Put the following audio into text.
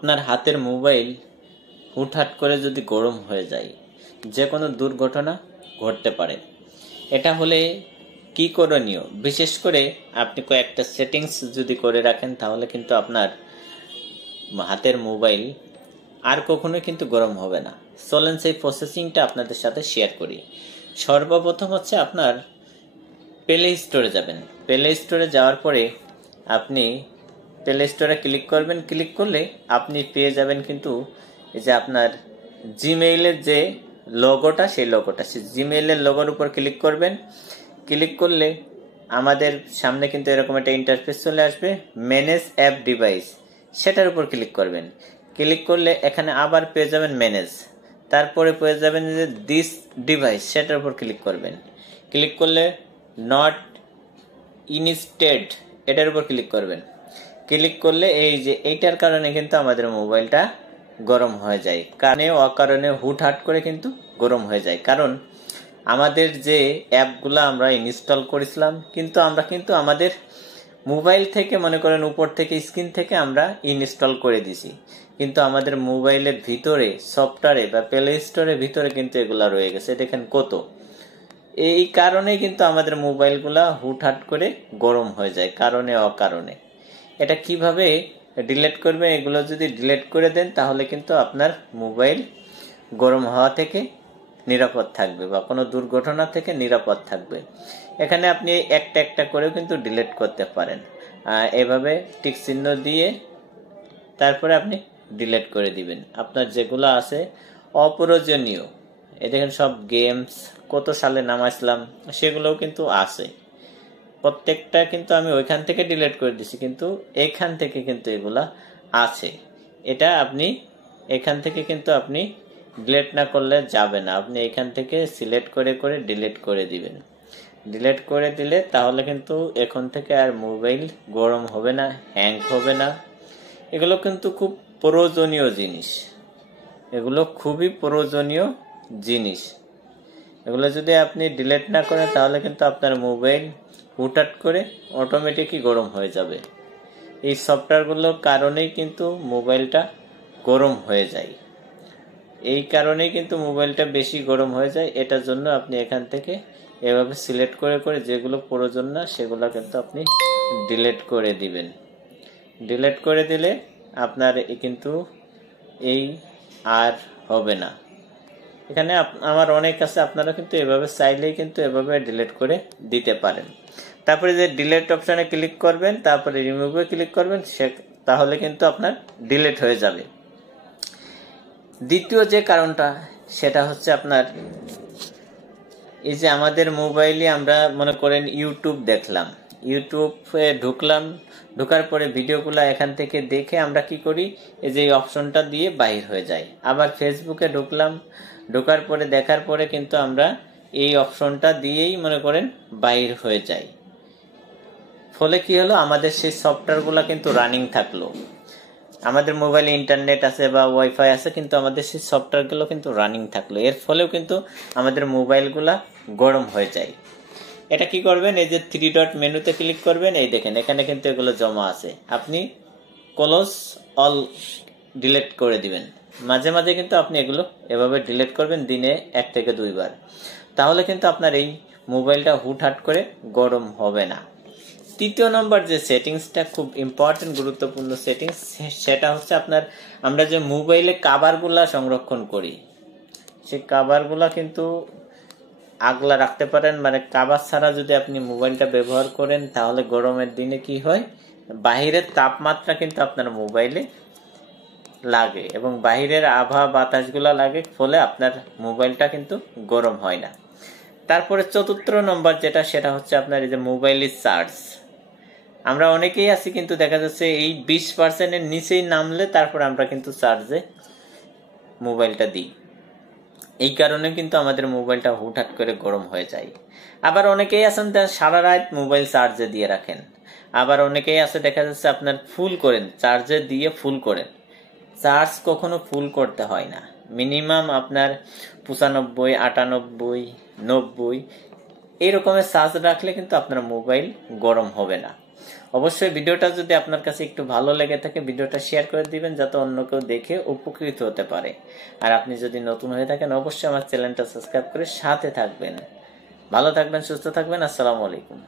আপনার হাতের মোবাইল হুটহাট করে যদি গরম হয়ে যায়, যে কোনো দুর্ঘটনা ঘটতে পারে। এটা হলে কি করণীয়? বিশেষ করে আপনি কয়েকটা সেটিংস যদি করে রাখেন, তাহলে কিন্তু আপনার হাতের মোবাইল আর কখনোই কিন্তু গরম হবে না। চলেন সেই প্রসেসিংটা আপনাদের সাথে শেয়ার করি। সর্বপ্রথম হচ্ছে আপনার প্লে স্টোরে যাবেন। প্লে স্টোরে যাওয়ার পরে আপনি প্লে স্টোরে ক্লিক করবেন। ক্লিক করলে আপনি পেয়ে যাবেন কিন্তু এই যে আপনার জিমেইলের যে লোগোটা, সেই জিমেইলের লোগোর উপর ক্লিক করবেন। ক্লিক করলে আমাদের সামনে কিন্তু এরকম একটা ইন্টারফেস চলে আসবে, ম্যানেজ অ্যাপ ডিভাইস, সেটার উপর ক্লিক করবেন। ক্লিক করলে এখানে আবার পেয়ে যাবেন ম্যানেজ, তারপরে পেয়ে যাবেন যে দিস ডিভাইস, সেটার উপর ক্লিক করবেন। ক্লিক করলে নট ইনস্টেড, এটার উপর ক্লিক করবেন। ক্লিক করলে এই যে এইটার কারণে কিন্তু আমাদের মোবাইলটা গরম হয়ে যায়, কারণে অকারণে হুটহাট করে কিন্তু গরম হয়ে যায়। কারণ আমাদের যে অ্যাপগুলো আমরা ইনস্টল করেছিলাম, আমরা কিন্তু আমাদের মোবাইল থেকে মনে করেন উপর থেকে স্ক্রিন থেকে আমরা ইনস্টল করে দিছি, কিন্তু আমাদের মোবাইলের ভিতরে সফটওয়্যারে বা প্লে স্টোরের ভিতরে কিন্তু এগুলা রয়ে গেছে। দেখেন কত, এই কারণে কিন্তু আমাদের মোবাইলগুলা হুটহাট করে গরম হয়ে যায়, কারণে অকারণে। এটা কিভাবে ডিলিট করবেন? এগুলো যদি ডিলিট করে দেন, তাহলে কিন্তু আপনার মোবাইল গরম হওয়া থেকে নিরাপদ থাকবে বা কোনো দুর্ঘটনা থেকে নিরাপদ থাকবে। এখানে আপনি একটা একটা করেও কিন্তু ডিলিট করতে পারেন। এভাবে টিক চিহ্ন দিয়ে তারপরে আপনি ডিলিট করে দিবেন আপনার যেগুলো আছে অপ্রয়োজনীয়। এই দেখেন সব গেমস কত সালে নামাইছিলাম, সেগুলোও কিন্তু আছে। প্রত্যেকটা কিন্তু আমি ওইখান থেকে ডিলিট করে দিছি, কিন্তু এখান থেকে কিন্তু এগুলা আছে। এটা আপনি এখান থেকে কিন্তু আপনি ডিলিট না করলে যাবে না। আপনি এখান থেকে সিলেক্ট করে করে ডিলিট করে দিবেন। ডিলিট করে দিলে তাহলে কিন্তু এখন থেকে আর মোবাইল গরম হবে না, হ্যাং হবে না। এগুলো কিন্তু খুব প্রয়োজনীয় জিনিস, এগুলো খুবই প্রয়োজনীয় জিনিস। এগুলো যদি আপনি ডিলিট না করেন, তাহলে কিন্তু আপনার মোবাইল হুটহাট করে অটোমেটিকই গরম হয়ে যাবে। এই সফটওয়্যারগুলোর কারণেই কিন্তু মোবাইলটা গরম হয়ে যায়, এই কারণেই কিন্তু মোবাইলটা বেশি গরম হয়ে যায়। এটার জন্য আপনি এখান থেকে এভাবে সিলেক্ট করে করে যেগুলো প্রয়োজন না, সেগুলো কিন্তু আপনি ডিলিট করে দিবেন। ডিলিট করে দিলে আপনার কিন্তু এই আর হবে না। এখানে আমার অনেক আছে, আপনারা কিন্তু এভাবে চাইলেই কিন্তু এভাবে ডিলিট করে দিতে পারেন। তারপরে যে ডিলিট অপশনে ক্লিক করবেন, তারপরে রিমুভে ক্লিক করবেন, তাহলে কিন্তু আপনার ডিলিট হয়ে যাবে। দ্বিতীয় যে কারণটা, সেটা হচ্ছে আপনার এই যে আমাদের মোবাইলে আমরা মনে করেন ইউটিউব দেখলাম, ইউটিউবে ঢোকার পরে ভিডিওগুলো এখান থেকে দেখে আমরা কি করি, এই যে অপশনটা দিয়ে বাহির হয়ে যায়। আবার ফেসবুকে ঢোকার পরে দেখার পরে কিন্তু আমরা এই অপশনটা দিয়েই মনে করেন বাহির হয়ে যাই। ফলে কি হলো, আমাদের সেই সফটওয়্যারগুলো কিন্তু রানিং থাকলো, আমাদের মোবাইলে ইন্টারনেট আছে বা ওয়াইফাই আছে, কিন্তু আমাদের সেই সফটওয়্যারগুলো কিন্তু রানিং থাকলো। এর ফলেও কিন্তু আমাদের মোবাইলগুলা গরম হয়ে যায়। এটা কি করবেন, এই যে 3 ডট মেনুতে ক্লিক করবেন, এই দেখেন এখানে কিন্তু এগুলো জমা আছে। আপনি ক্লোজ অল ডিলিট করে দিবেন। মাঝে মাঝে কিন্তু আপনি এগুলো এভাবে ডিলিট করবেন, দিনে 1 থেকে 2 বার। তাহলে কিন্তু আপনার এই মোবাইলটা হুটহাট করে গরম হবে না। তৃতীয় নম্বর যে সেটিংসটা খুব ইম্পর্টেন্ট, গুরুত্বপূর্ণ সেটিংস, সেটা হচ্ছে আপনার আমরা যে মোবাইলে কাভারগুলা সংরক্ষণ করি, সেই কাভারগুলা কিন্তু আগলা রাখতে পারেন। মানে কাভার ছাড়া যদি আপনি মোবাইলটা ব্যবহার করেন, তাহলে গরমের দিনে কি হয়, বাহিরের তাপমাত্রা কিন্তু আপনার মোবাইলে লাগে এবং বাহিরের আবহাওয়া বাতাসগুলা লাগে, ফলে আপনার মোবাইলটা কিন্তু গরম হয় না। তারপরে চতুর্থ নম্বর যেটা, সেটা হচ্ছে আপনার এই যে মোবাইলের চার্জ। আমরা অনেকেই আছি কিন্তু দেখা যাচ্ছে এই 20%-এর নিচেই নামলে তারপর আমরা কিন্তু চার্জে মোবাইলটা দিই। এই কারণে কিন্তু আমাদের মোবাইলটা হুটহাট করে গরম হয়ে যায়। আবার অনেকেই আছেন সারা রাত মোবাইল চার্জে দিয়ে রাখেন। আবার অনেকেই আছে দেখা যাচ্ছে আপনার ফুল করেন, চার্জে দিয়ে ফুল করেন। চার্জ কখনো ফুল করতে হয় না, মিনিমাম আপনার 95, 98, 90 এই রকমের চার্জ রাখলে কিন্তু আপনার মোবাইল গরম হবে না। অবশ্যই ভিডিওটা যদি আপনার কাছে একটু ভালো লেগে থাকে ভিডিওটা শেয়ার করে দিবেন যাতে অন্য কেউ দেখে উপকৃত হতে পারে। আর আপনি যদি নতুন হয়ে থাকেন অবশ্যই আমার চ্যানেলটা সাবস্ক্রাইব করে সাথে থাকবেন। ভালো থাকবেন, সুস্থ থাকবেন। আসসালামু আলাইকুম।